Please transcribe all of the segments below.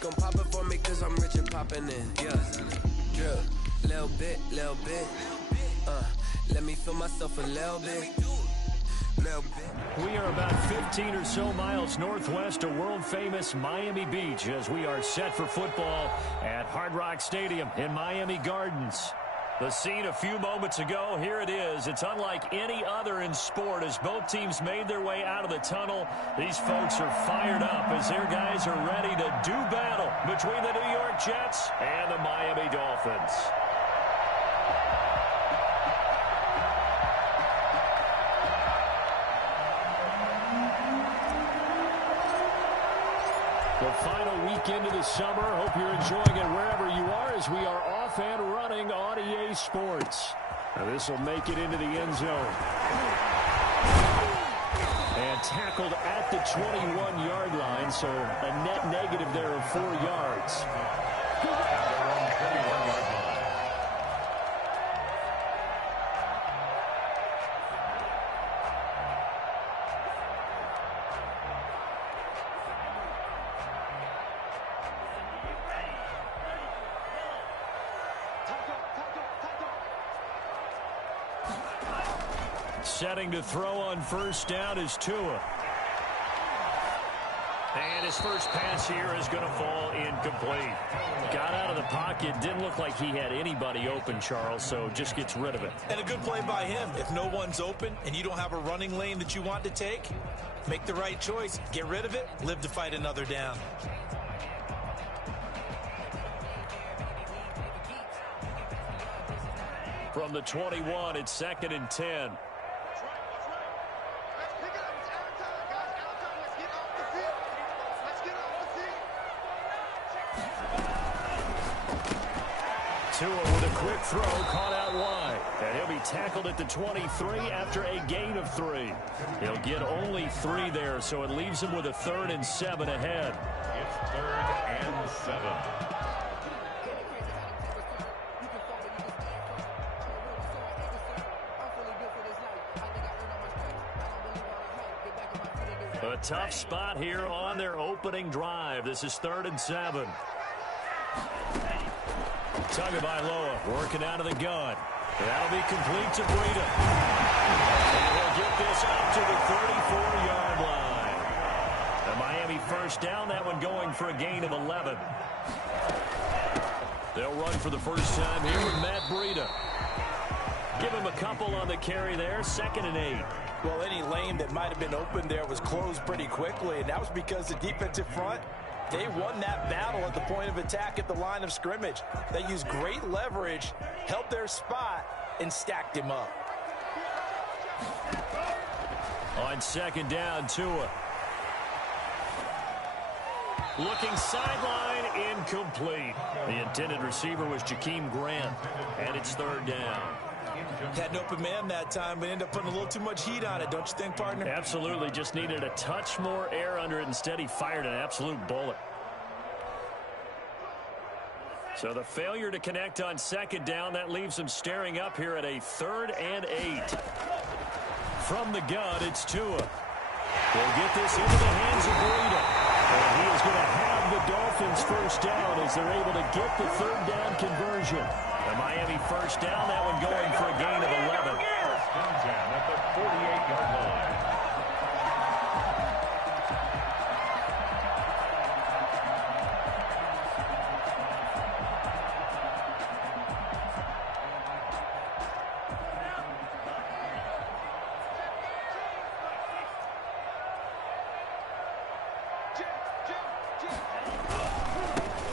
Gon' pop it for me cause I'm rich and poppin' in, yeah. Drip, little bit, let me feel myself a little bit. We are about 15 or so miles northwest of world-famous Miami Beach as we are set for football at Hard Rock Stadium in Miami Gardens. The scene a few moments ago, here it is. It's unlike any other in sport as both teams made their way out of the tunnel. These folks are fired up as their guys are ready to do battle between the New York Jets and the Miami Dolphins. The final weekend of the summer. Hope you're enjoying it wherever you are as we are off and running on EA Sports. Now this will make it into the end zone. And tackled at the 21-yard line, so a net negative there of 4 yards. Setting to throw on first down is Tua. And his first pass here is going to fall incomplete. Got out of the pocket. Didn't look like he had anybody open, Charles, so just gets rid of it. And a good play by him. If no one's open and you don't have a running lane that you want to take, make the right choice. Get rid of it. Live to fight another down. From the 21, it's 2nd and 10. Tua with a quick throw, caught out wide. And he'll be tackled at the 23 after a gain of 3. He'll get only 3 there, so it leaves him with a 3rd and 7 ahead. It's 3rd and 7. A tough spot here on their opening drive. This is 3rd and 7. Tagovailoa working out of the gun. That'll be complete to Breida. And he'll get this up to the 34-yard line. The Miami first down, that one going for a gain of 11. They'll run for the first time here with Matt Breida. Give him a couple on the carry there, 2nd and 8. Well, any lane that might have been open there was closed pretty quickly, and that was because the defensive front, they won that battle at the point of attack at the line of scrimmage. They used great leverage, held their spot, and stacked him up. On 2nd down, Tua. Looking sideline, incomplete. The intended receiver was Jakeem Grant, and it's 3rd down. Had an open man that time, but ended up putting a little too much heat on it, don't you think, partner? Absolutely. Just needed a touch more air under it. Instead, he fired an absolute bullet. So the failure to connect on 2nd down, that leaves him staring up here at a 3rd and 8. From the gun, it's Tua. They'll get this into the hands of Breida. And he is going to have the Dolphins first down as they're able to get the 3rd down conversion. The Miami first down, that one going for a gain of 11. At the 48-yard line.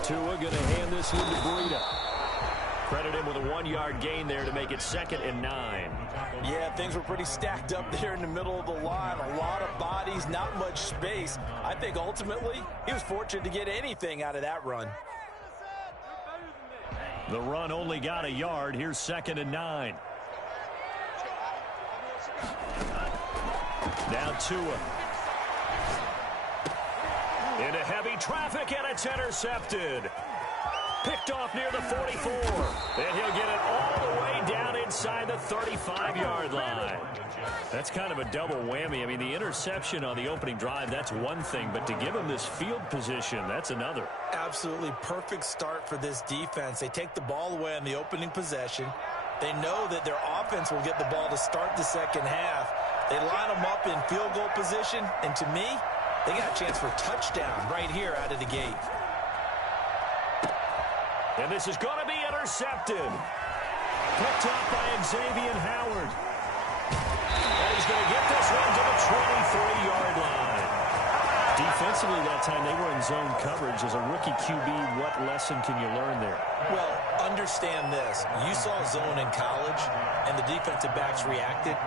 Tua going to hand this one to Breida. Credit him with a 1-yard gain there to make it 2nd and 9. Yeah, things were pretty stacked up there in the middle of the line. A lot of bodies, not much space. I think ultimately he was fortunate to get anything out of that run. The run only got a yard. Here's 2nd and 9. Now Tua. Into heavy traffic, and it's intercepted. Picked off near the 44. And he'll get it all the way down inside the 35-yard line. That's kind of a double whammy. I mean, the interception on the opening drive, that's one thing. But to give him this field position, that's another. Absolutely perfect start for this defense. They take the ball away on the opening possession. They know that their offense will get the ball to start the second half. They line them up in field goal position. And to me, they got a chance for touchdown right here out of the gate. And this is going to be intercepted. Picked up by Xavier Howard. And he's going to get this one to the 23-yard line. Defensively that time, they were in zone coverage. As a rookie QB, what lesson can you learn there? Well, understand this. You saw zone in college, and the defensive backs reacted,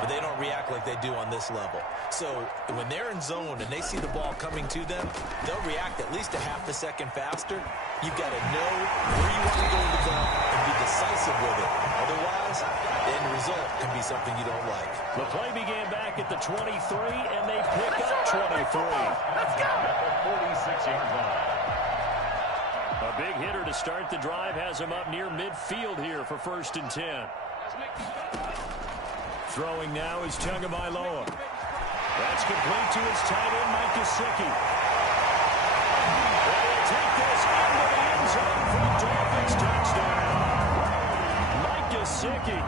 but they don't react like they do on this level. So when they're in zone and they see the ball coming to them, they'll react at least a half a second faster. You've got to know where you want to go to the ball and be decisive with it. Otherwise, the end result can be something you don't like. The play began back at the 23, and they pick up 23. Let's go! At the 46-yard line. A big hitter to start the drive has him up near midfield here for 1st and 10. Throwing now is Tagovailoa. That's complete to his tight end, Mike Gesicki. They'll take this into the end zone for a Dolphins touchdown. Mike Gesicki,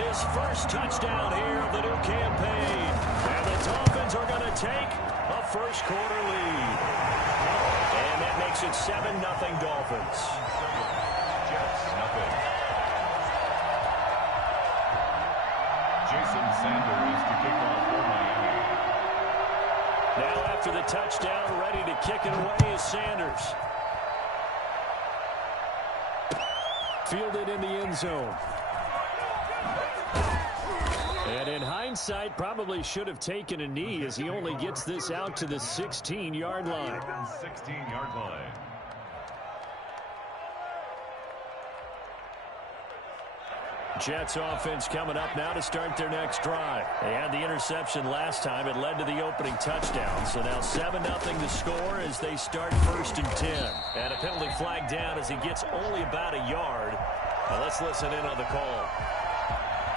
his first touchdown here of the new campaign. And the Dolphins are going to take a first quarter lead. And that makes it 7-0 Dolphins. Jets, nothing. Jason Sanders to kick off for Miami. Now after the touchdown, ready to kick it away is Sanders. Fielded in the end zone. And in hindsight, probably should have taken a knee as he only gets this out to the 16-yard line. 16-yard line. Jets offense coming up now to start their next drive. They had the interception last time. It led to the opening touchdown. So now 7-0 the score as they start 1st and 10. And a penalty flag down as he gets only about a yard. Now let's listen in on the call.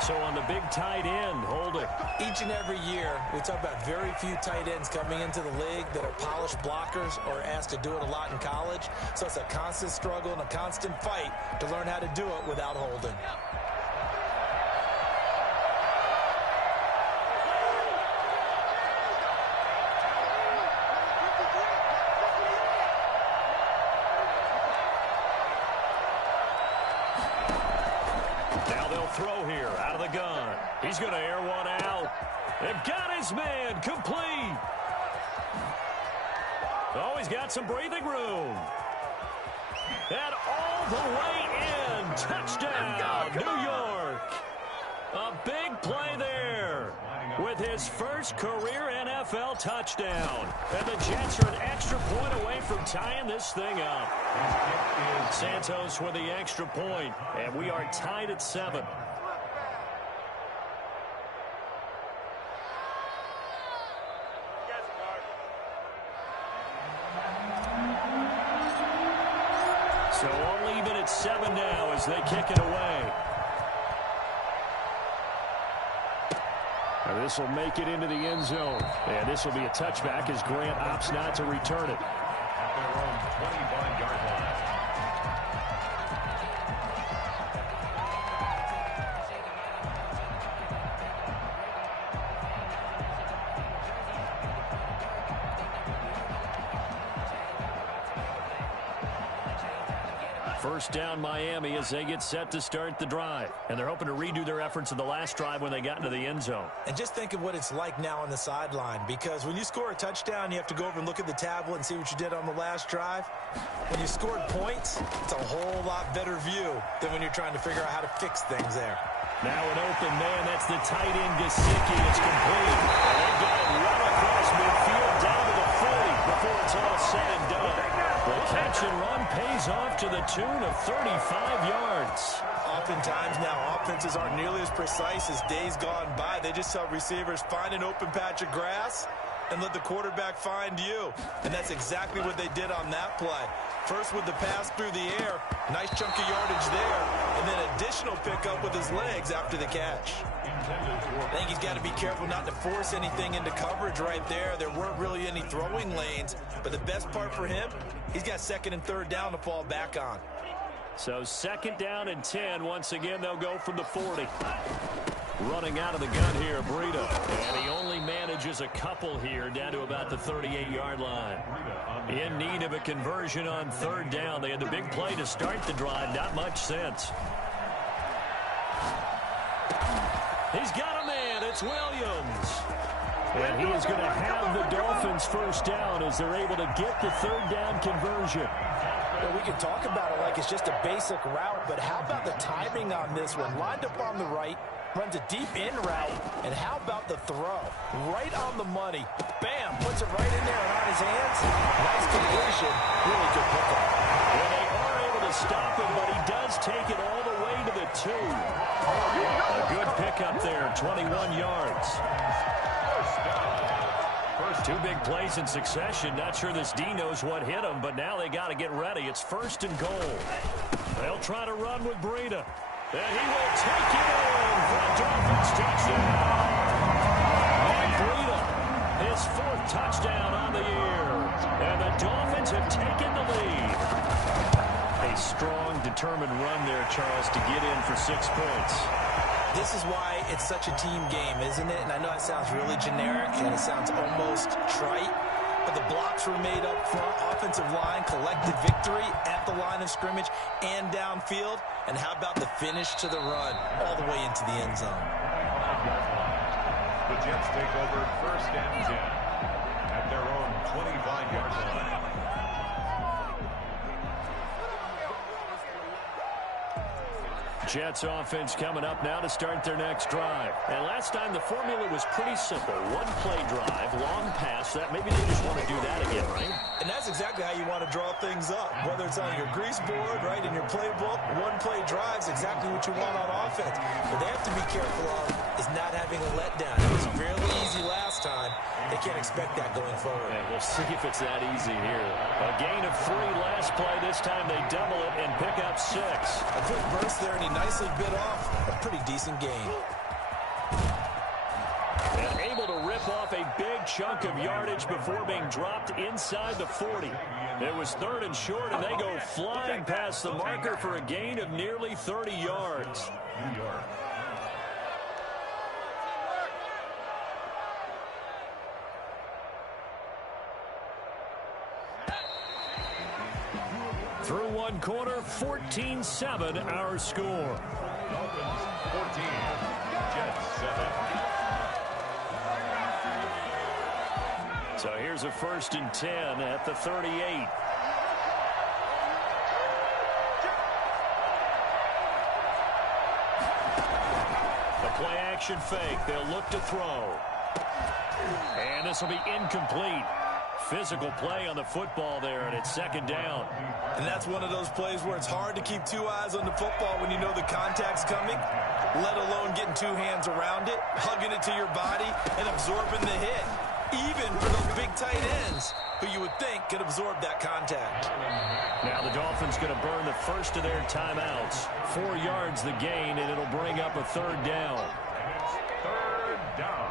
So on the big tight end, holding. Each and every year, we talk about very few tight ends coming into the league that are polished blockers or asked to do it a lot in college. So it's a constant struggle and a constant fight to learn how to do it without holding. Throw here out of the gun. He's going to air one out. They've got his man complete. Oh, he's got some breathing room. And all the way in. Touchdown, New York. A big play there with his first career NFL touchdown. And the Jets are an extra point away from tying this thing up. Santos with the extra point, and we are tied at 7. So only even at 7 now as they kick it away. And this will make it into the end zone. And this will be a touchback as Grant opts not to return it. At their own 25-yard line. First down Miami as they get set to start the drive. And they're hoping to redo their efforts in the last drive when they got into the end zone. And just think of what it's like now on the sideline, because when you score a touchdown, you have to go over and look at the tablet and see what you did on the last drive. When you scored points, it's a whole lot better view than when you're trying to figure out how to fix things there. Now an open man. That's the tight end, Gesicki. It's complete. And they've got it right across midfield down to the 40 before it's all said and done. The catch and run pays off to the tune of 35 yards. Oftentimes now offenses aren't nearly as precise as days gone by. They just help receivers find an open patch of grass and let the quarterback find you. And that's exactly what they did on that play. First with the pass through the air, nice chunk of yardage there, and then additional pickup with his legs after the catch. I think he's got to be careful not to force anything into coverage right there. There weren't really any throwing lanes, but the best part for him, he's got second and third down to fall back on. So second down and 10. Once again, they'll go from the 40. Running out of the gun here, Breida. And he only manages a couple here down to about the 38-yard line. In need of a conversion on third down. They had the big play to start the drive. Not much sense. He's got a man. It's Williams. And he is going to have the Dolphins first down as they're able to get the third down conversion. Well, we can talk about it like it's just a basic route, but how about the timing on this one? Lined up on the right, runs a deep in route, and how about the throw? Right on the money. Bam, puts it right in there and on his hands. Nice completion. Really good pickup. Well, they are able to stop him, but he does take it all the way to the 2. A good pickup there, 21 yards. Two big plays in succession. Not sure this D knows what hit him, but now they got to get ready. It's first and goal. They'll try to run with Breida. And he will take it in for a Dolphins touchdown. And Breida, his 4th touchdown on the year. And the Dolphins have taken the lead. A strong, determined run there, Charles, to get in for 6 points. This is why it's such a team game, isn't it? And I know it sounds really generic and it sounds almost trite, but the blocks were made up front. Offensive line collected victory at the line of scrimmage and downfield. And how about the finish to the run all the way into the end zone? The Jets take over first and 10 at their own 25-yard line. Jets offense coming up now to start their next drive. And last time the formula was pretty simple. One play drive, long pass. That maybe they just want to do that again, right? And that's exactly how you want to draw things up. Whether it's on your grease board, right, in your playbook, one play drive's exactly what you want on offense. What they have to be careful of is not having a letdown. It was fairly easy last time. They can't expect that going forward. And we'll see if it's that easy here. A gain of 3 last play. This time they double it and pick up 6. A quick burst there, and he nicely bit off a pretty decent gain. And able to rip off a big chunk of yardage before being dropped inside the 40. It was 3rd and short, and they go flying past the marker for a gain of nearly 30 yards. New York. Through one quarter, 14-7 our score. Dolphins 14, Jets 7. So here's a 1st and 10 at the 38. The play action fake. They'll look to throw. And this will be incomplete. Physical play on the football there, and it's 2nd down. And that's one of those plays where it's hard to keep 2 eyes on the football when you know the contact's coming, let alone getting 2 hands around it, hugging it to your body, and absorbing the hit. Even for those big tight ends who you would think could absorb that contact. Now the Dolphins going to burn the first of their timeouts. 4 yards the gain, and it'll bring up a 3rd down. Third down.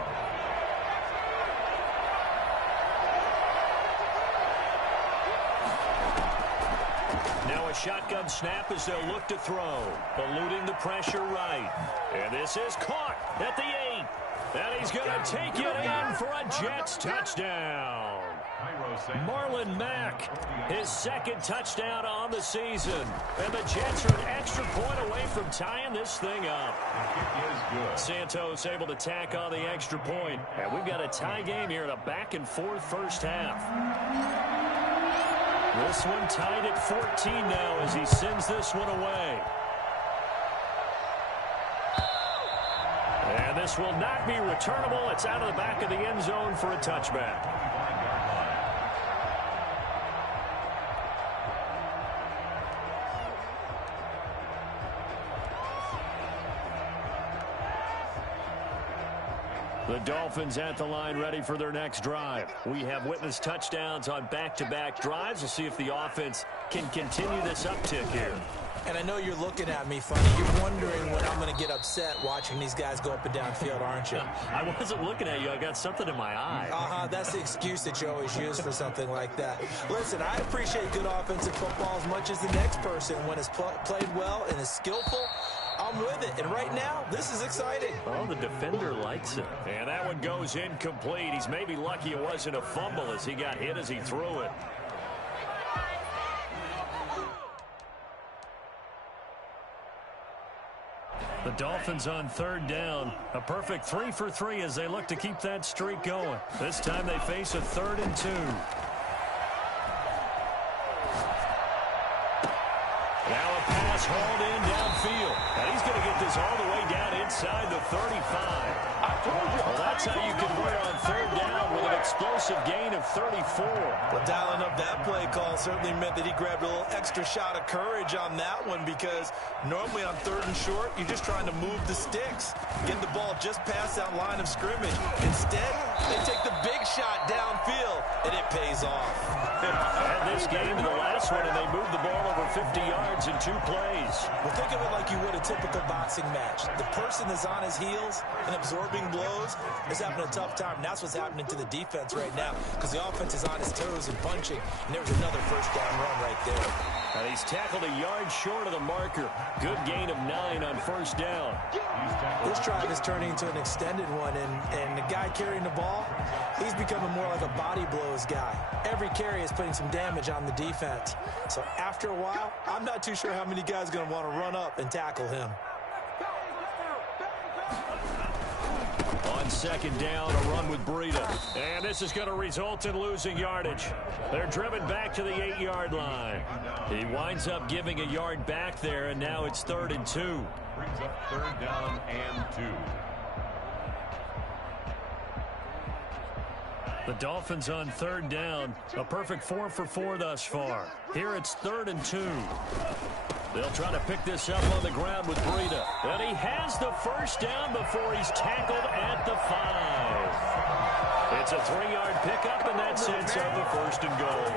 Now a shotgun snap as they'll look to throw. Eluding the pressure right. And this is caught at the 8. And he's going to take it in for a Jets touchdown. Marlon Mack, his 2nd touchdown on the season. And the Jets are an extra point away from tying this thing up. Santos able to tack on the extra point. And we've got a tie game here in a back-and-forth first half. This one tied at 14 now as he sends this one away. And this will not be returnable. It's out of the back of the end zone for a touchback. The Dolphins at the line ready for their next drive. We have witnessed touchdowns on back-to-back drives. We'll see if the offense can continue this uptick here. And I know you're looking at me funny. You're wondering when I'm going to get upset watching these guys go up and down field, aren't you? I wasn't looking at you. I got something in my eye. That's the excuse that you always use for something like that. Listen, I appreciate good offensive football as much as the next person. When it's played well and is skillful, I'm with it. And right now, this is exciting. Oh, the defender likes it. And that one goes incomplete. He's maybe lucky it wasn't a fumble as he got hit as he threw it. The Dolphins on third down. A perfect 3 for 3 as they look to keep that streak going. This time they face a 3rd and 2. Now a pass hauled in downfield. And he's going to get this all the way down inside the 35. Well, that's how you convert on third down with an explosive gain of 34. Well, dialing up that play call certainly meant that he grabbed a little extra shot of courage on that one, because normally on 3rd and short, you're just trying to move the sticks, get the ball just past that line of scrimmage. Instead, they take the big shot downfield, and it pays off. And this game to the last one, and they moved the ball over 50 yards in 2 plays. Well, think of it like you would a typical boxing match. The person that's on his heels and absorbing blows is having a tough time. And that's what's happening to the defense right now, because the offense is on his toes and punching, and there was another first down run right there. And he's tackled a yard short of the marker. Good gain of 9 on first down. This drive is turning into an extended one, and the guy carrying the ball, he's becoming more like a body blows guy. Every carry is putting some damage on the defense. So after a while, I'm not too sure how many guys are going to want to run up and tackle him. On second down, a run with Breida. And this is going to result in losing yardage. They're driven back to the 8-yard line. He winds up giving a yard back there, and now it's 3rd and 2. Brings up 3rd down and 2. The Dolphins on third down. A perfect 4 for 4 thus far. Here it's 3rd and 2. They'll try to pick this up on the ground with Breida. And he has the first down before he's tackled at the 5. It's a 3-yard pickup, and that sets up the 1st and goal.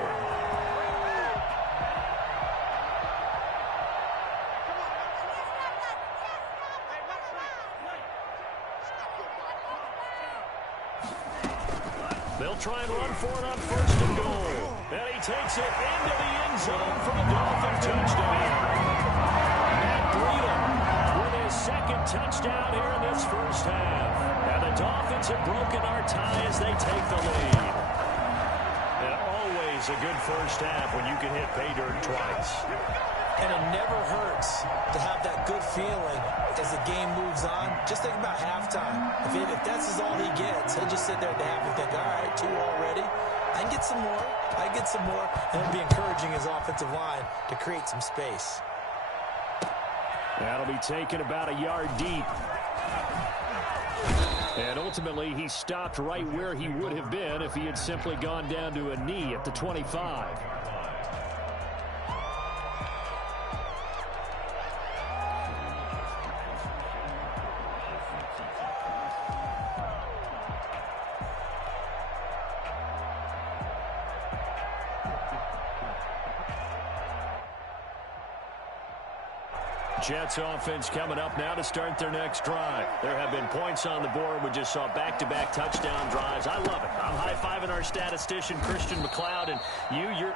They'll try and run for it on 1st and goal. And he takes it into the end zone for the Dolphin touchdown. Matt Breida with his 2nd touchdown here in this first half. And the Dolphins have broken our tie as they take the lead. And always a good first half when you can hit pay dirt twice. And it never hurts to have that good feeling as the game moves on. Just think about halftime. If that's all he gets, he'll just sit there at the half and think, all right, 2 already. I can get some more. I can get some more. And it'll be encouraging his offensive line to create some space. That'll be taken about a yard deep. And ultimately, he stopped right where he would have been if he had simply gone down to a knee at the 25. Jets offense coming up now to start their next drive. There have been points on the board. We just saw back-to-back touchdown drives. I love it. I'm high-fiving our statistician, Christian McLeod, and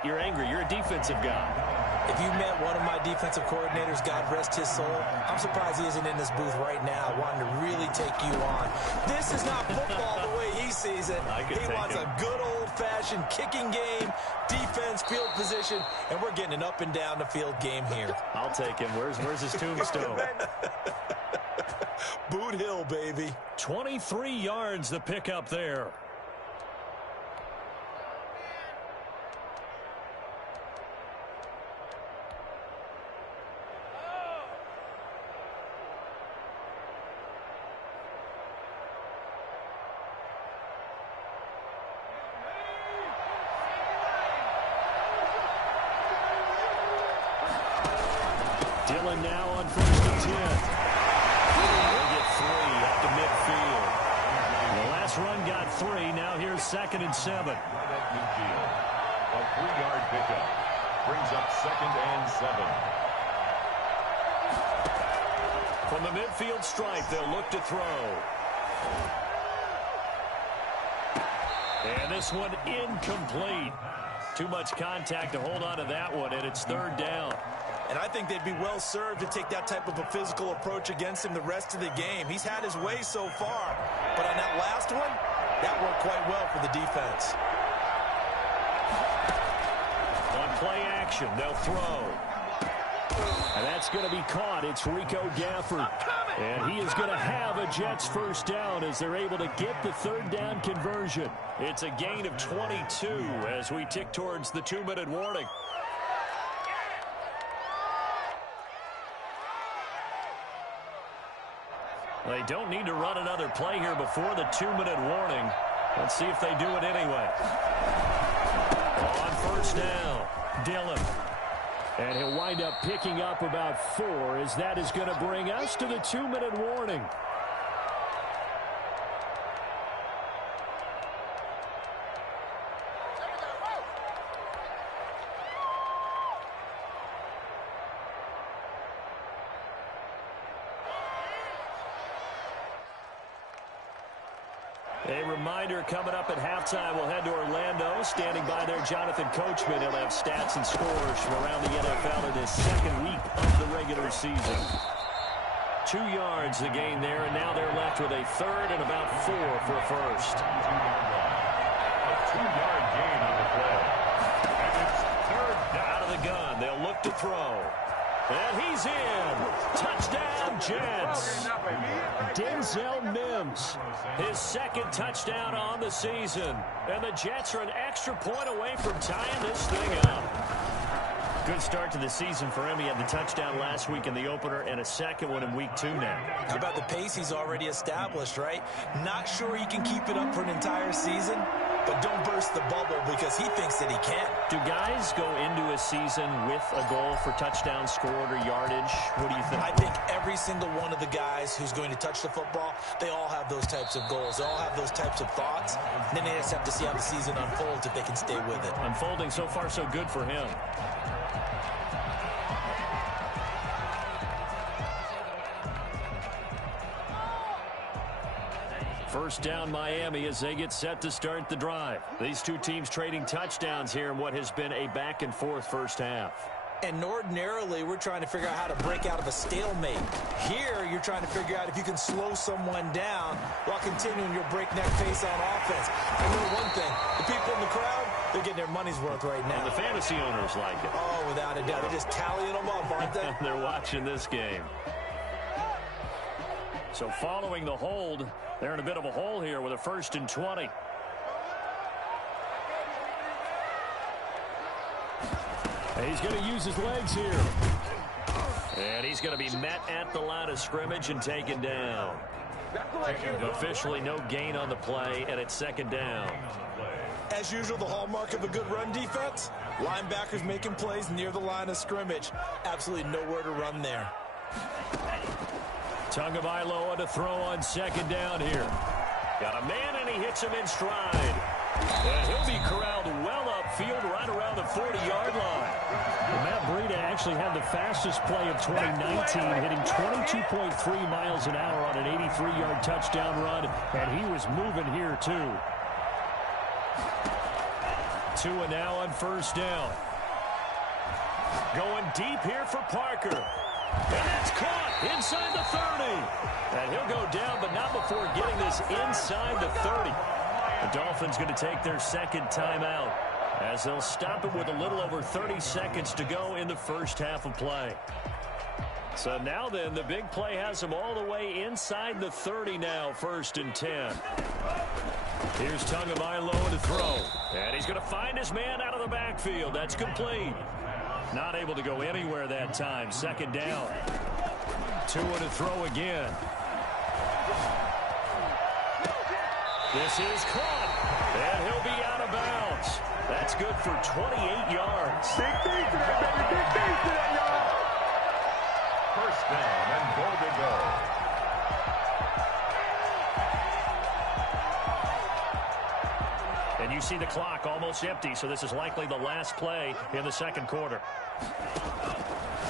you're angry. You're a defensive guy. If you met one of my defensive coordinators, God rest his soul, I'm surprised he isn't in this booth right now wanting to really take you on. This is not football the way he sees it. He wants a good old-fashioned kicking game, defense, field position, and we're getting an up and down the field game here. I'll take him. Where's his tombstone? Boot Hill, baby. 23 yards the pickup there. Dillon now on 1st and 10. They'll get 3 up to midfield. The last run got 3. Now here's 2nd and 7. At midfield. A 3-yard pickup brings up 2nd and 7. From the midfield stripe, they'll look to throw. And this one incomplete. Too much contact to hold on to that one, and it's 3rd down. And I think they'd be well served to take that type of a physical approach against him the rest of the game. He's had his way so far, but on that last one, that worked quite well for the defense. On play action, they'll throw. And that's going to be caught. It's Rico Gafford. And he is going to have a Jets first down as they're able to get the 3rd down conversion. It's a gain of 22 as we tick towards the 2-minute warning. They don't need to run another play here before the 2-minute warning. Let's see if they do it anyway. On first down, Dillon. And he'll wind up picking up about 4 as that is going to bring us to the 2-minute warning. A reminder, coming up at halftime, we'll head to Orlando. Standing by there, Jonathan Coachman. He'll have stats and scores from around the NFL in his 2nd week of the regular season. 2 yards the gain there, and now they're left with a 3rd and about 4 for a first. A 2-yard gain on the play. And it's 3rd down. Out of the gun, they'll look to throw. And he's in. Touchdown, Jets. Denzel Mims, his 2nd touchdown on the season. And the Jets are an extra point away from tying this thing up. Good start to the season for him. He had the touchdown last week in the opener and a 2nd one in week 2 now. How about the pace he's already established, right? Not sure he can keep it up for an entire season, but don't burst the bubble because he thinks that he can. Do guys go into a season with a goal for touchdowns scored or yardage? What do you think? I think every single one of the guys who's going to touch the football, they all have those types of goals. They all have those types of thoughts. And then they just have to see how the season unfolds if they can stay with it. Unfolding so far so good for him. First down Miami as they get set to start the drive. These two teams trading touchdowns here in what has been a back-and-forth first half. And ordinarily, we're trying to figure out how to break out of a stalemate. Here, you're trying to figure out if you can slow someone down while continuing your breakneck pace on offense. I know one thing. The people in the crowd, they're getting their money's worth right now. And the fantasy owners like it. Oh, without a doubt. They're just tallying them up, aren't they? They're watching this game. So following the hold, they're in a bit of a hole here with a 1st and 20. And he's going to use his legs here. And he's going to be met at the line of scrimmage and taken down. Officially no gain on the play, and it's 2nd down. As usual, the hallmark of a good run defense, linebackers making plays near the line of scrimmage. Absolutely nowhere to run there. Tagovailoa to throw on 2nd down here. Got a man, and he hits him in stride. And he'll be corralled well upfield right around the 40-yard line. Matt Breida actually had the fastest play of 2019, hitting 22.3 miles an hour on an 83-yard touchdown run, and he was moving here too. Tua now on 1st down. Going deep here for Parker. And that's caught inside the 30. And he'll go down, but not before getting this inside the 30. The Dolphins going to take their 2nd timeout as they'll stop it with a little over 30 seconds to go in the first half of play. So now then, the big play has them all the way inside the 30 now, 1st and 10. Here's Tagovailoa to throw. And he's going to find his man out of the backfield. That's complete. Not able to go anywhere that time. 2nd down. Tua to throw again. This is caught. And he'll be out of bounds. That's good for 28 yards. Big thing today, baby. Big thing today, y'all. 1st down and goal to go. see the clock almost empty, so this is likely the last play in the second quarter.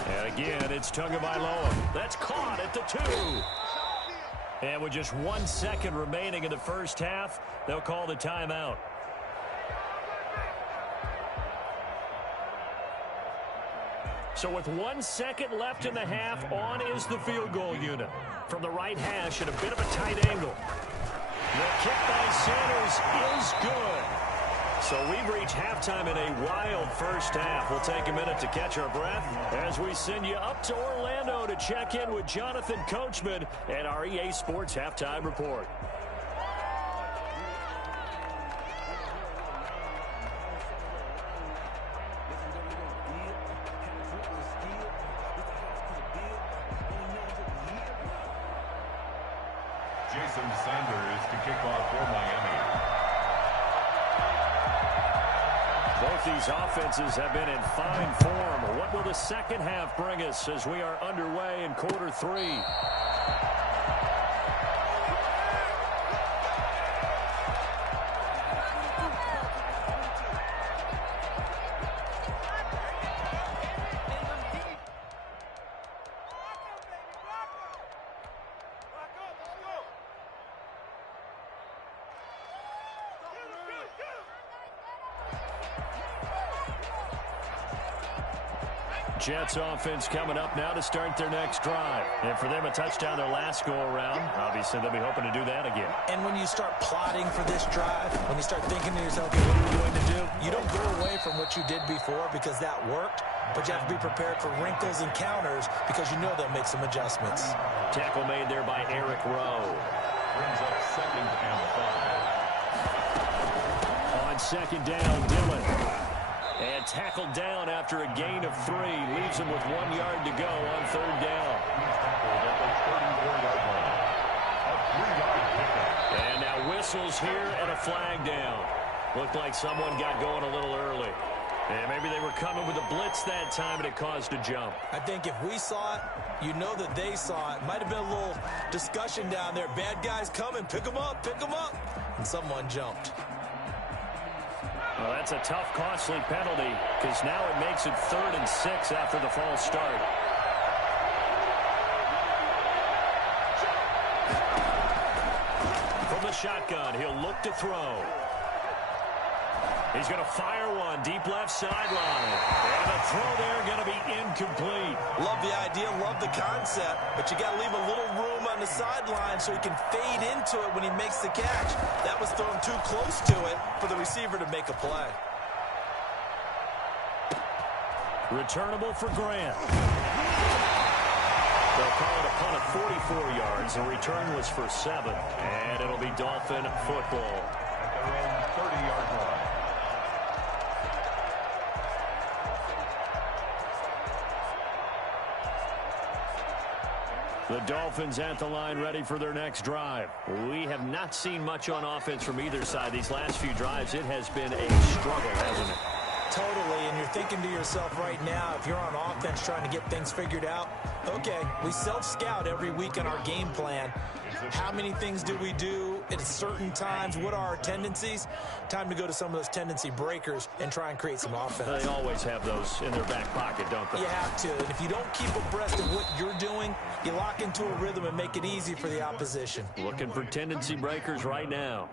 And again, it's Tagovailoa. That's caught at the 2. And with just 1 second remaining in the first half, they'll call the timeout. So with 1 second left in the half, on is the field goal unit. From the right hash at a bit of a tight angle. The kick by Sanders is good. So we've reached halftime in a wild first half. We'll take a minute to catch our breath as we send you up to Orlando to check in with Jonathan Coachman and our EA Sports Halftime Report. Jason Sanders to kick off for Miami. Both these offenses have been in fine form. What will the second half bring us as we are underway in quarter 3? Jets offense coming up now to start their next drive. And for them, a touchdown their last go-around. Obviously, they'll be hoping to do that again. And when you start plotting for this drive, when you start thinking to yourself, okay, what are we going to do? You don't go away from what you did before because that worked, but you have to be prepared for wrinkles and counters because you know they'll make some adjustments. Tackle made there by Eric Rowe. Brings up 2nd and 5. On second down, Dillon. And tackled down after a gain of 3. Leaves him with 1 yard to go on third down. And now whistles here and a flag down. Looked like someone got going a little early. And maybe they were coming with a blitz that time and it caused a jump. I think if we saw it, you know that they saw it. Might have been a little discussion down there. Bad guys coming. Pick them up. Pick them up. And someone jumped. Well, that's a tough, costly penalty because now it makes it 3rd and 6 after the false start. From the shotgun, he'll look to throw. He's going to fire one deep left sideline. And the throw there going to be incomplete. Love the idea, love the concept, but you got to leave a little room on the sideline so he can fade into it when he makes the catch. That was thrown too close to it for the receiver to make a play. Returnable for Grant. They'll call it a punt of 44 yards. The return was for 7, and it'll be Dolphin football. At their own 30-yard line. The Dolphins at the line ready for their next drive. We have not seen much on offense from either side. These last few drives, it has been a struggle, hasn't it? Totally, and you're thinking to yourself right now, if you're on offense trying to get things figured out, okay, we self-scout every week on our game plan. How many things do we do at certain times? What are our tendencies? Time to go to some of those tendency breakers and try and create some offense. They always have those in their back pocket, don't they? You have to, and if you don't keep abreast of what you're doing, you lock into a rhythm and make it easy for the opposition. Looking for tendency breakers right now.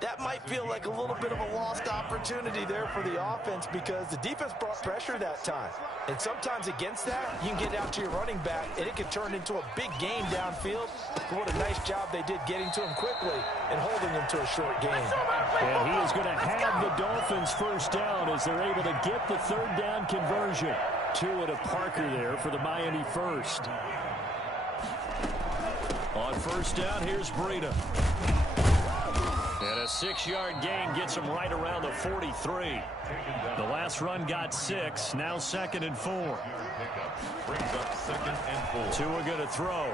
That might feel like a little bit of a lost opportunity there for the offense because the defense brought pressure that time. And sometimes against that, you can get out to your running back, and it can turn into a big game downfield. But what a nice job they did getting to him quickly and holding him to a short game. And he is going to have the Dolphins first down as they're able to get the third down conversion. Tua to Parker there for the Miami first. On first down, here's Breida. And a 6-yard gain gets him right around the 43. The last run got 6. Now 2nd and 4. Brings up 2nd and 4. Tua going to throw.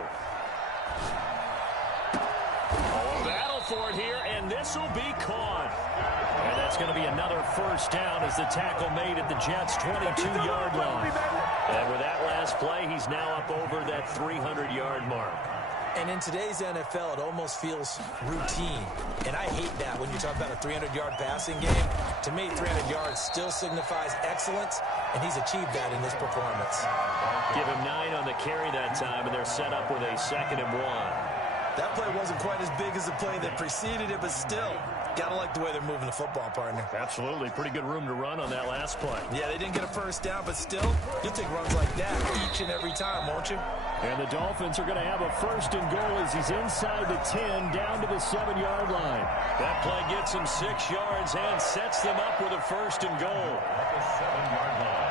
Oh, a battle for it here, and this will be caught. And that's going to be another first down as the tackle made at the Jets' 22-yard line. And with that last play, he's now up over that 300-yard mark. And in today's NFL, it almost feels routine. And I hate that when you talk about a 300-yard passing game. To me, 300 yards still signifies excellence, and he's achieved that in this performance. Give him 9 on the carry that time, and they're set up with a 2nd and 1. That play wasn't quite as big as the play that preceded it, but still, gotta like the way they're moving the football, partner. Absolutely. Pretty good room to run on that last play. Yeah, they didn't get a first down, but still, you'll take runs like that each and every time, won't you? And the Dolphins are going to have a 1st and goal as he's inside the 10, down to the 7-yard line. That play gets him 6 yards and sets them up with a 1st and goal. At the 7-yard line.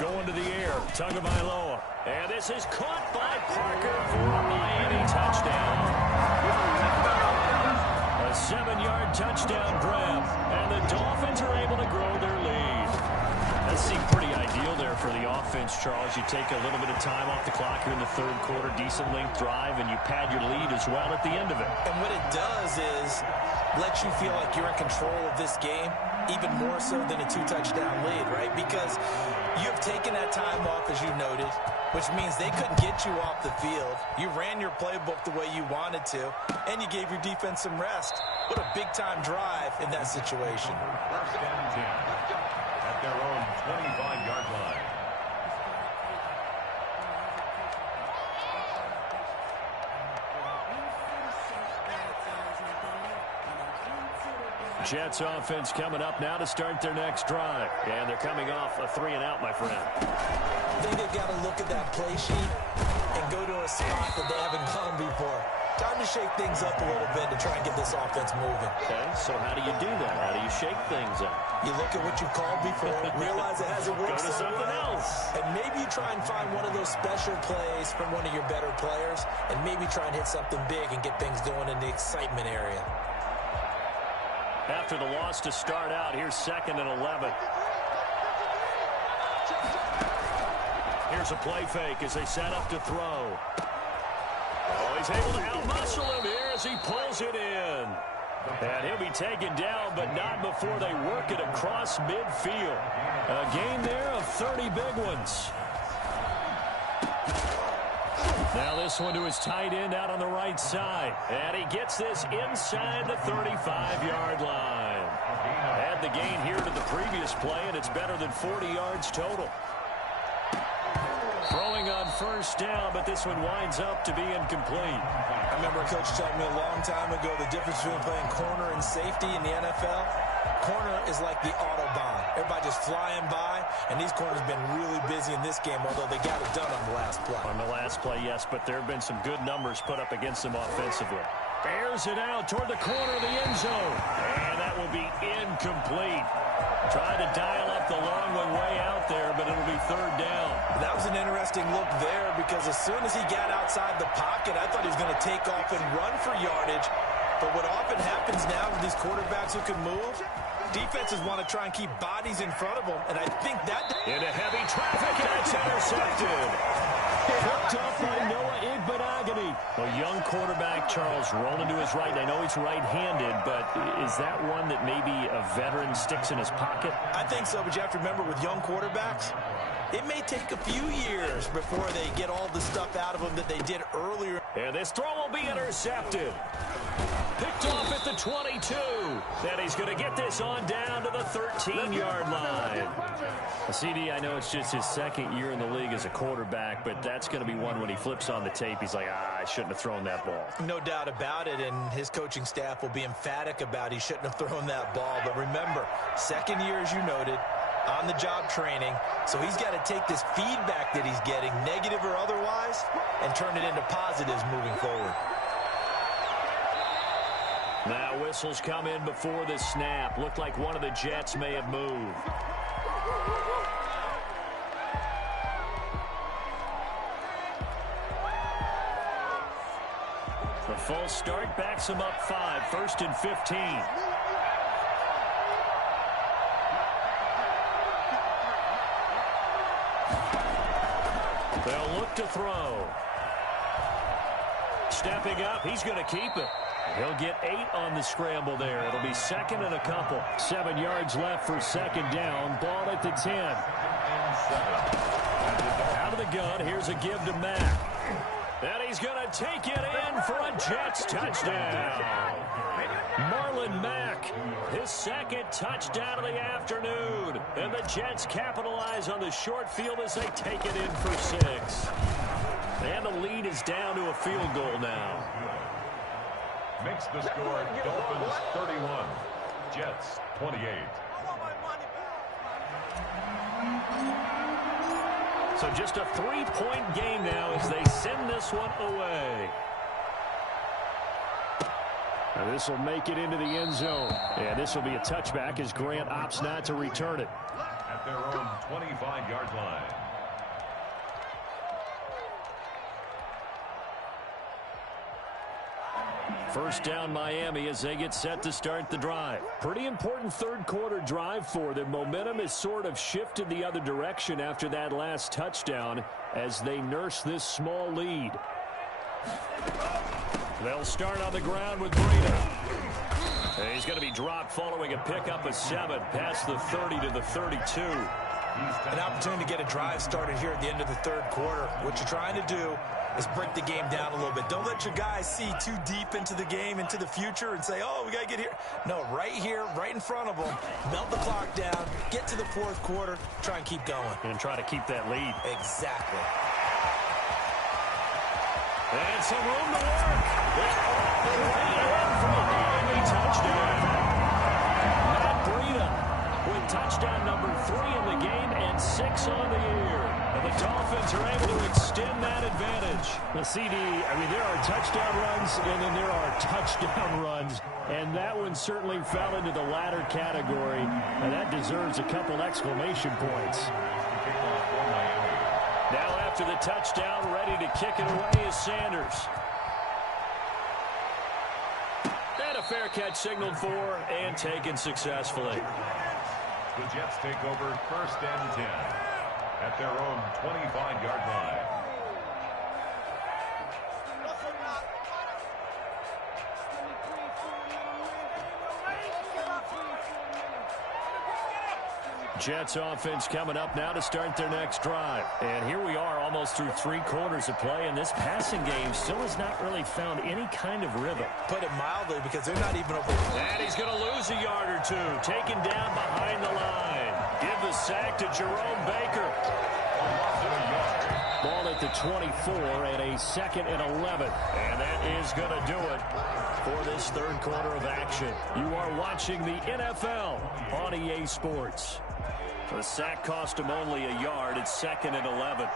Going to the air, Tagovailoa. And this is caught by Parker for a Miami touchdown. A 7-yard touchdown grab, and the Dolphins are able to grow their lead. That seemed pretty ideal there for the offense, Charles. You take a little bit of time off the clock here in the 3rd quarter, decent length drive, and you pad your lead as well at the end of it. And what it does is let you feel like you're in control of this game, even more so than a 2-touchdown lead, right? Because you have taken that time off, as you noted, which means they couldn't get you off the field. You ran your playbook the way you wanted to, and you gave your defense some rest. What a big-time drive in that situation. 1st and 10 at their own 25-yard line. Jets offense coming up now to start their next drive. And they're coming off a 3-and-out, my friend. I think they've got to look at that play sheet and go to a spot that they haven't gone before. Time to shake things up a little bit to try and get this offense moving. Okay, so how do you do that? How do you shake things up? You look at what you called before, realize it hasn't worked Go to so something well, else. and maybe you try and find one of those special plays from one of your better players, and maybe try and hit something big and get things going in the excitement area. After the loss to start out, here's 2nd and 11. Here's a play fake as they set up to throw. Oh, he's able to outmuscle him here as he pulls it in. And he'll be taken down, but not before they work it across midfield. A gain there of 30 big ones. Now this one to his tight end out on the right side. And he gets this inside the 35-yard line. Add the gain here to the previous play, and it's better than 40 yards total. Throwing on 1st down, but this one winds up to be incomplete. I remember a coach telling me a long time ago the difference between playing corner and safety in the NFL. Corner is like the Autobahn. Everybody just flying by, and these corners have been really busy in this game, although they got it done on the last play. On the last play, yes, but there have been some good numbers put up against them offensively. Bears it out toward the corner of the end zone, and that will be incomplete. Tried to dial up the long one way out there, but it'll be 3rd down. That was an interesting look there because as soon as he got outside the pocket, I thought he was going to take off and run for yardage. But what often happens now with these quarterbacks who can move, defenses want to try and keep bodies in front of them, and I think that... Into heavy traffic, and it's intercepted. Picked up by Noah Igbenogany. A young quarterback, Charles, rolling to his right. I know he's right-handed, but is that one that maybe a veteran sticks in his pocket? I think so, but you have to remember with young quarterbacks, it may take a few years before they get all the stuff out of them that they did earlier. And this throw will be intercepted. Picked off at the 22. Then he's going to get this on down to the 13-yard line. CD, I know it's just his 2nd year in the league as a quarterback, but that's going to be one when he flips on the tape, he's like, I shouldn't have thrown that ball. No doubt about it, and his coaching staff will be emphatic about he shouldn't have thrown that ball. But remember, 2nd year, as you noted, on-the-job training, so he's got to take this feedback that he's getting, negative or otherwise, and turn it into positives moving forward. Now whistles come in before the snap. Looked like one of the Jets may have moved. The false start backs him up 5, 1st and 15. They'll look to throw. Stepping up, he's going to keep it. He'll get 8 on the scramble there. It'll be second and a couple. 7 yards left for second down. Ball at the 10. Out of the gun, here's a give to Mack. And he's going to take it in for a Jets touchdown. Marlon Mack, his second touchdown of the afternoon. And the Jets capitalize on the short field as they take it in for 6. And the lead is down to a field goal now. Makes the score Dolphins 31, Jets 28. So just a 3-point game now as they send this one away. And this will make it into the end zone. And this will be a touchback as Grant opts not to return it. At their own 25-yard line. First down Miami as they get set to start the drive. Pretty important third quarter drive for them. Momentum has sort of shifted the other direction after that last touchdown as they nurse this small lead. They'll start on the ground with Breida. And he's going to be dropped following a pickup of 7 past the 30 to the 32. An opportunity to get a drive started here at the end of the third quarter. What you're trying to do is break the game down a little bit. Don't let your guys see too deep into the game, into the future, and say, oh, we got to get here. No, right here, right in front of them, melt the clock down, get to the fourth quarter, try and keep going. And try to keep that lead. Exactly. And some room to work. All the way in for a Miami touchdown. Matt Breida with touchdown number 3 in the game and 6 on the year. And the Dolphins are able to extend that advantage. The CD, I mean, there are touchdown runs and then there are touchdown runs. And that one certainly fell into the latter category. And that deserves a couple exclamation points. Now after the touchdown, ready to kick it away is Sanders. And a fair catch signaled for and taken successfully. The Jets take over first and 10 at their own 25-yard line. Jets offense coming up now to start their next drive. And here we are almost through 3 quarters of play, and this passing game still has not really found any kind of rhythm. Put it mildly, because they're not even over. And he's going to lose a yard or 2, taken down behind the line. Give the sack to Jerome Baker. Ball at the 24 and a 2nd and 11. And that is going to do it for this third quarter of action. You are watching the NFL on EA Sports. The sack cost him only a yard. It's 2nd and 11.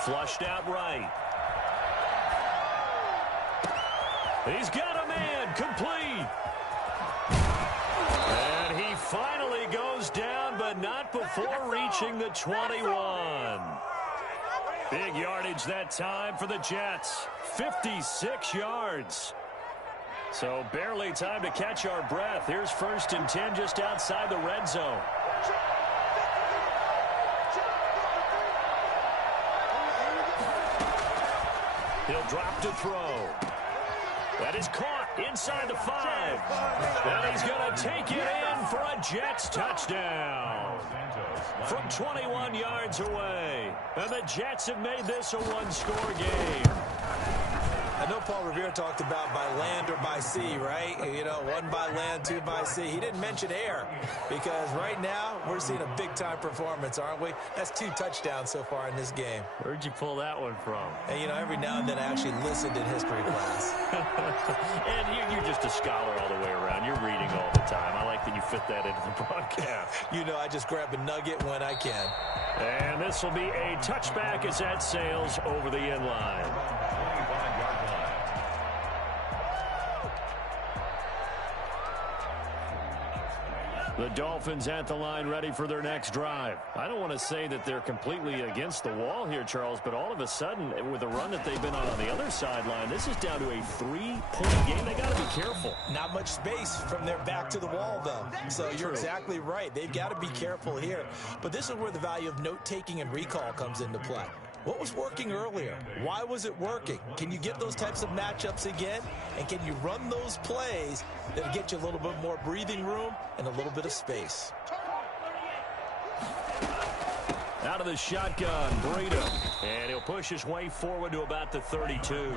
Flushed out right. He's got a man, complete. And he finally goes down, but not before reaching the 21. Big yardage that time for the Jets. 56 yards. So barely time to catch our breath. Here's 1st and 10 just outside the red zone. He'll drop to throw. That is caught inside the 5. And he's going to take it in for a Jets touchdown. From 21 yards away. And the Jets have made this a one-score game. I know Paul Revere talked about by land or by sea, right? You know, 1 by land, 2 by sea. He didn't mention air because right now we're seeing a big-time performance, aren't we? That's 2 touchdowns so far in this game. Where'd you pull that one from? And, you know, every now and then I actually listened in history class. And you're just a scholar all the way around. You're reading all the time. I like that you fit that into the broadcast. You know, I just grab a nugget when I can. And this will be a touchback as that sails over the end line. 25-yard line. The Dolphins at the line ready for their next drive. I don't want to say that they're completely against the wall here, Charles, but all of a sudden, with the run that they've been on the other sideline, this is down to a 3-point game. They got to be careful. Not much space from their back to the wall, though. So you're exactly right. They've got to be careful here. But this is where the value of note-taking and recall comes into play. What was working earlier? Why was it working? Can you get those types of matchups again? And can you run those plays that get you a little bit more breathing room and a little bit of space? Out of the shotgun, Breida. And he'll push his way forward to about the 32.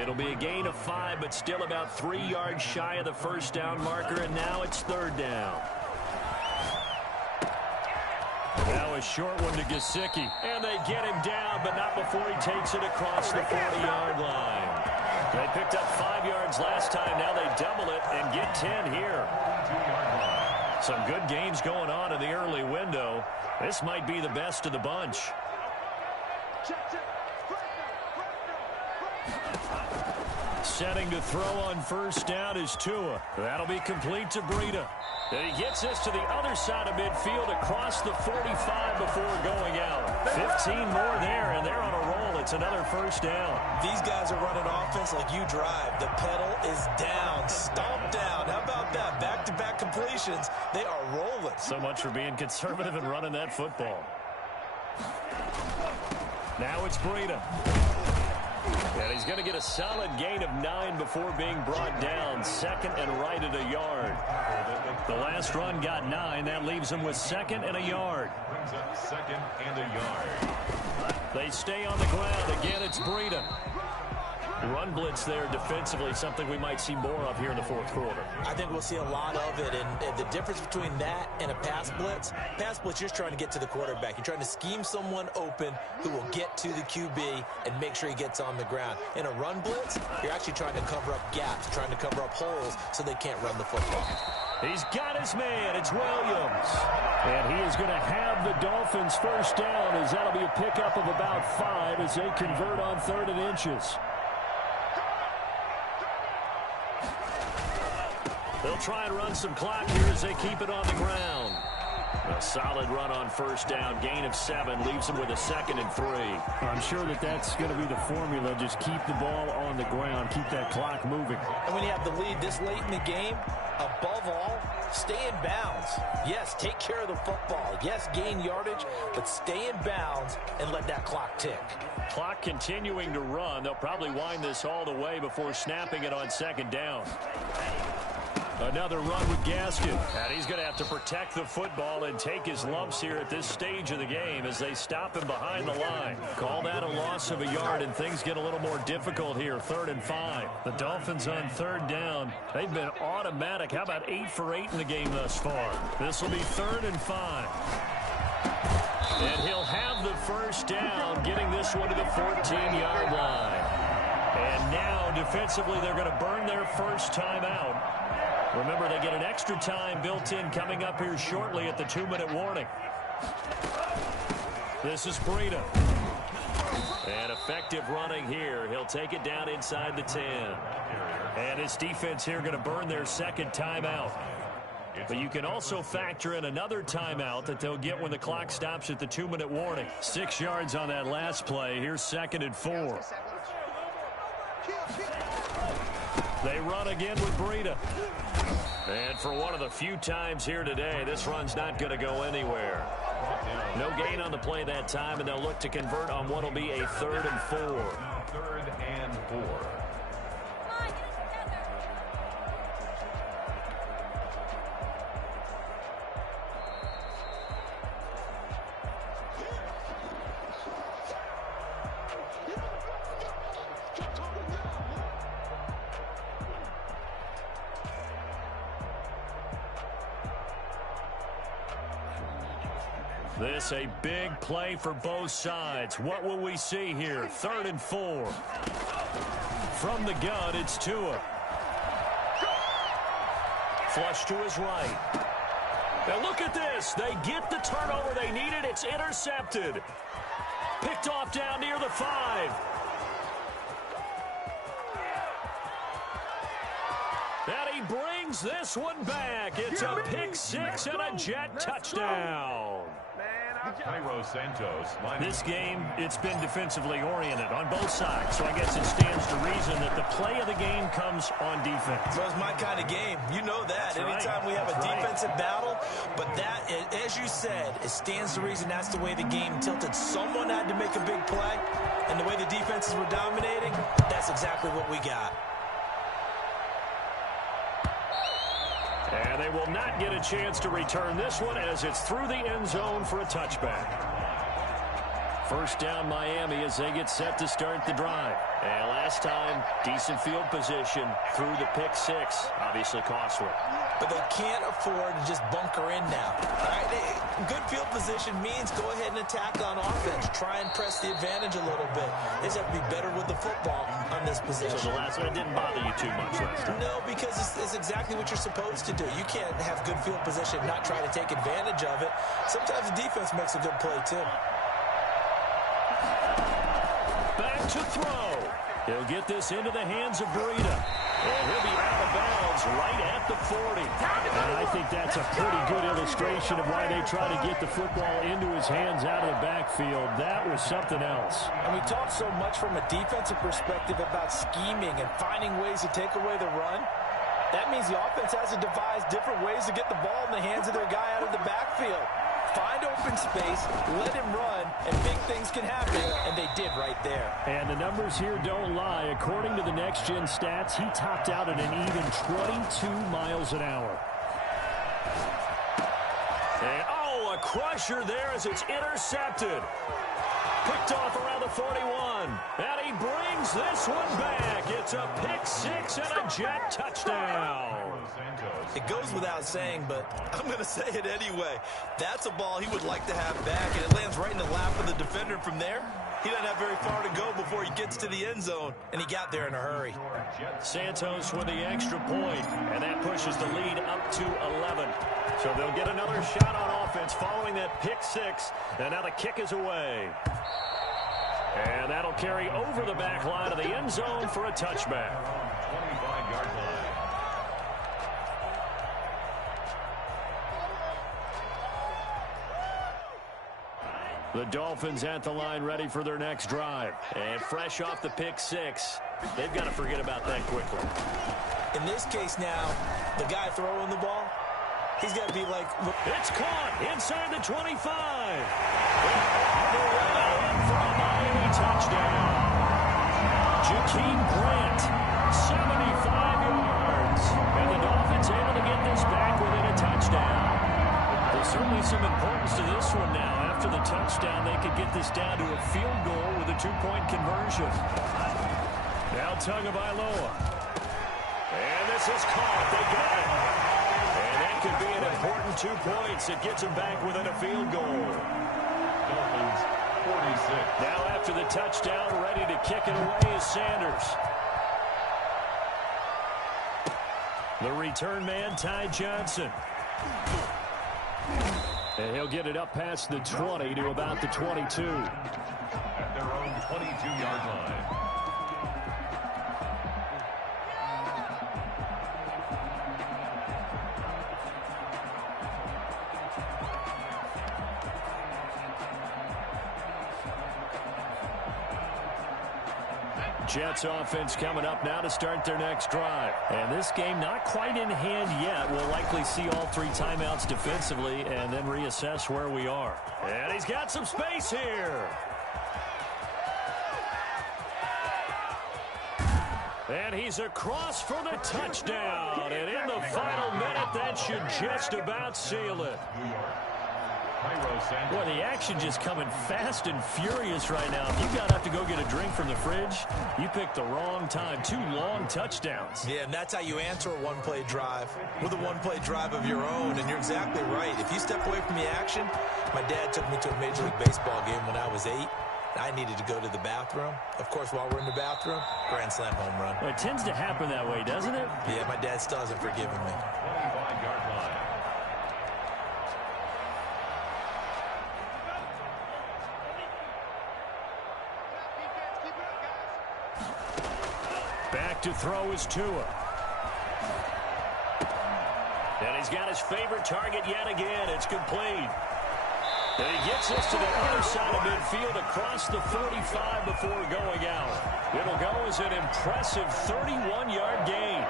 It'll be a gain of 5, but still about 3 yards shy of the first down marker, and now it's 3rd down. Now a short one to Gesicki. And they get him down, but not before he takes it across the 40-yard line. They picked up 5 yards last time. Now they double it and get 10 here. Some good games going on in the early window. This might be the best of the bunch. Setting to throw on first down is Tua. That'll be complete to Breida. And he gets this to the other side of midfield across the 45 before going out. 15 more there, and they're on a roll. It's another first down. These guys are running offense like you drive. The pedal is down, stomped down. How about that? Back-to-back completions. They are rolling. So much for being conservative and running that football. Now it's Breida. And he's going to get a solid gain of 9 before being brought down. 2nd and right at a yard. The last run got 9. That leaves him with 2nd and a yard. Brings up 2nd and a yard. They stay on the ground. Again, it's Breida. Run blitz there defensively, something we might see more of here in the 4th quarter. I think we'll see a lot of it, and the difference between that and a pass blitz, you're just trying to get to the quarterback. You're trying to scheme someone open who will get to the QB and make sure he gets on the ground. In a run blitz, you're actually trying to cover up gaps, trying to cover up holes so they can't run the football. He's got his man. It's Williams. And he is going to have the Dolphins first down, as that'll be a pickup of about 5 as they convert on 3rd and inches. They'll try and run some clock here as they keep it on the ground. A solid run on first down. Gain of 7 leaves him with a 2nd and 3. I'm sure that's going to be the formula. Just keep the ball on the ground. Keep that clock moving. And when you have the lead this late in the game, above all, stay in bounds. Yes, take care of the football. Yes, gain yardage, but stay in bounds and let that clock tick. Clock continuing to run. They'll probably wind this all the way before snapping it on 2nd down. Another run with Gaskin. And he's going to have to protect the football and take his lumps here at this stage of the game as they stop him behind the line. Call that a loss of a yard, and things get a little more difficult here. 3rd and 5. The Dolphins on 3rd down. They've been automatic. How about 8 for 8 in the game thus far? This will be 3rd and 5. And he'll have the first down, getting this one to the 14-yard line. And now, defensively, they're going to burn their first timeout. Remember, they get an extra time built in coming up here shortly at the 2-minute warning. This is Breida. And effective running here. He'll take it down inside the 10. And his defense here going to burn their 2nd timeout. But you can also factor in another timeout that they'll get when the clock stops at the 2-minute warning. 6 yards on that last play. Here's 2nd and 4. They run again with Breida. And for one of the few times here today, this run's not going to go anywhere. No gain on the play that time, and they'll look to convert on what will be a 3rd and 4. 3rd and 4. This a big play for both sides. What will we see here? 3rd and 4. From the gun, it's Tua. Flush to his right. Now look at this. They get the turnover they needed. It's intercepted. Picked off down near the 5. And he brings brings this one back. It's a pick six and a Jet touchdown. Cairo Santos. This game, it's been defensively oriented on both sides, so I guess it stands to reason that the play of the game comes on defense. So it's my kind of game. You know that. That's Anytime we have a defensive battle, but that, as you said, it stands to reason that's the way the game tilted. Someone had to make a big play, and the way the defenses were dominating, that's exactly what we got. And they will not get a chance to return this one as it's through the end zone for a touchback. First down Miami as they get set to start the drive. And last time, decent field position through the pick six. Obviously costly. But they can't afford to just bunker in now. All right? Good field position means go ahead and attack on offense. Try and press the advantage a little bit. They just have to be better with the football on this position. So the last one didn't bother you too much last time? No, because it's exactly what you're supposed to do. You can't have good field position and not try to take advantage of it. Sometimes the defense makes a good play, too. Back to throw. He'll get this into the hands of Breida. And he'll be out of bounds right at the 40. And I think that's a pretty good illustration of why they try to get the football into his hands out of the backfield. That was something else. And we talk so much from a defensive perspective about scheming and finding ways to take away the run. That means the offense has to devise different ways to get the ball in the hands of their guy out of the backfield. Find open space, let him run, and big things can happen, and they did right there. And the numbers here don't lie. According to the Next Gen stats, he topped out at an even 22 miles an hour. And, oh, a crusher there as it's intercepted. Picked off around the 41. And he brings this one back. It's a pick six and a Jet touchdown. It goes without saying, but I'm going to say it anyway. That's a ball he would like to have back, and it lands right in the lap of the defender from there. He doesn't have very far to go before he gets to the end zone, and he got there in a hurry. Santos with the extra point, and that pushes the lead up to 11. So they'll get another shot on offense following that pick six, and now the kick is away. And that'll carry over the back line of the end zone for a touchback. 25-yard line. The Dolphins at the line ready for their next drive. And fresh off the pick six, they've got to forget about that quickly. In this case now, the guy throwing the ball, he's got to be like... It's caught inside the 25. For a Miami touchdown. Jakeem Grant, 75 yards. And the Dolphins able to get this back within a touchdown. There's certainly some importance to this one now. After the touchdown, they could get this down to a field goal with a two-point conversion. Now Tagovailoa. And this is caught. They got it. And that could be an important 2 points. It gets them back within a field goal. Dolphins 46. Now after the touchdown, ready to kick it away is Sanders. The return man, Ty Johnson. And he'll get it up past the 20 to about the 22. At their own 22-yard line. Jets offense coming up now to start their next drive. And this game not quite in hand yet. We'll likely see all three timeouts defensively and then reassess where we are. And he's got some space here. And he's across for the touchdown. And in the final minute, that should just about seal it. Boy, the action just coming fast and furious right now. If you got up to go get a drink from the fridge, you picked the wrong time. 2 long touchdowns. Yeah, and that's how you answer a one-play drive, with a one-play drive of your own. And you're exactly right. If you step away from the action, my dad took me to a Major League Baseball game when I was 8. I needed to go to the bathroom. Of course, while we're in the bathroom, grand slam home run. Well, it tends to happen that way, doesn't it? Yeah, my dad still hasn't forgiven me. 25-yard line. Back to throw is Tua. And he's got his favorite target yet again. It's complete. And he gets this to the other side of midfield across the 45 before going out. It'll go as an impressive 31-yard gain.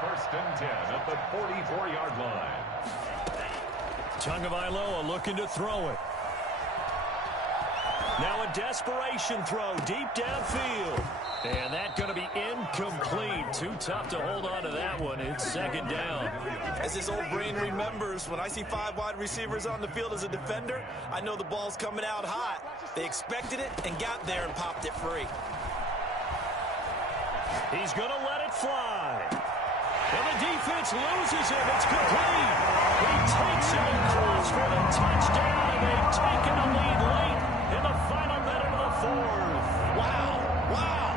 First and 10 at the 44-yard line. Tagovailoa looking to throw it. Now a desperation throw deep downfield. And that's going to be incomplete. Too tough to hold on to that one. It's second down. As his old brain remembers, when I see 5 wide receivers on the field as a defender, I know the ball's coming out hot. They expected it and got there and popped it free. He's going to let it fly. And the defense loses him. It's complete. He takes it across for the touchdown, and they've taken a lead late in the final minute of the fourth. Wow. Wow.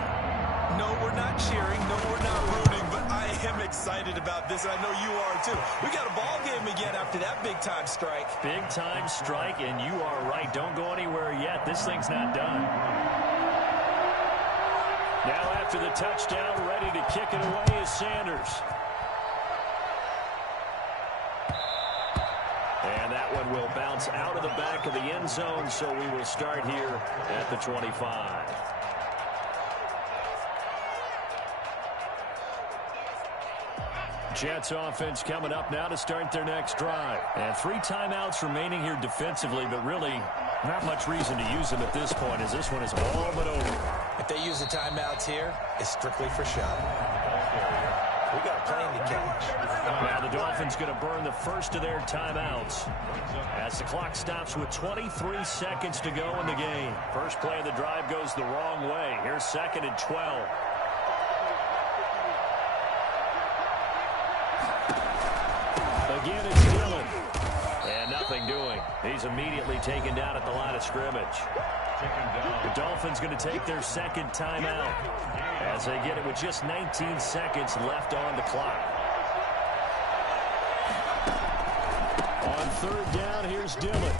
No, we're not cheering. No, we're not rooting, but I am excited about this, and I know you are too. We got a ball game again after that big-time strike. Big-time strike, and you are right. Don't go anywhere yet. This thing's not done. Now after the touchdown, ready to kick it away is Sanders. And that one will bounce out of the back of the end zone, so we will start here at the 25. Jets offense coming up now to start their next drive. And 3 timeouts remaining here defensively, but really not much reason to use them at this point, as this one is all but over. If they use the timeouts here, it's strictly for show. We got a plane to catch. Now the Dolphins going to burn the first of their timeouts as the clock stops with 23 seconds to go in the game. First play of the drive goes the wrong way. Here's 2nd and 12. Again, it's Dillon. And nothing doing. He's immediately taken down at the line of scrimmage. The Dolphins going to take their second timeout as they get it with just 19 seconds left on the clock. On 3rd down, here's Dillon.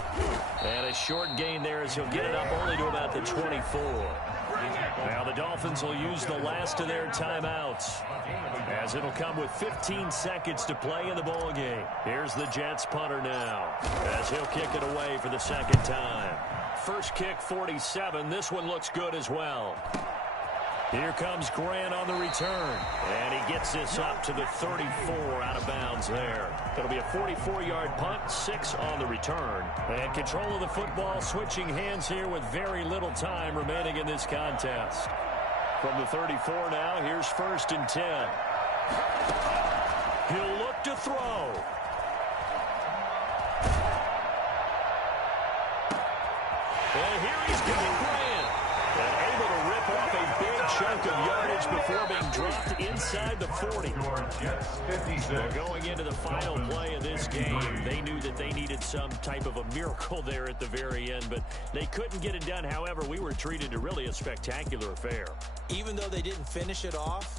And a short gain there as he'll get it up only to about the 24. Now the Dolphins will use the last of their timeouts as it'll come with 15 seconds to play in the ball game. Here's the Jets punter now as he'll kick it away for the second time. First kick 47. This one looks good as well. Here comes Grant on the return. And he gets this up to the 34 out of bounds there. It'll be a 44-yard punt, 6 on the return. And control of the football switching hands here with very little time remaining in this contest. From the 34 now, here's 1st and 10. He'll look to throw. And here he's going, Grant. And able to rip off a big chunk of yardage before being dropped inside the 40. Well, going into the final play of this game, they knew that they needed some type of a miracle there at the very end, but they couldn't get it done. However, we were treated to really a spectacular affair. Even though they didn't finish it off,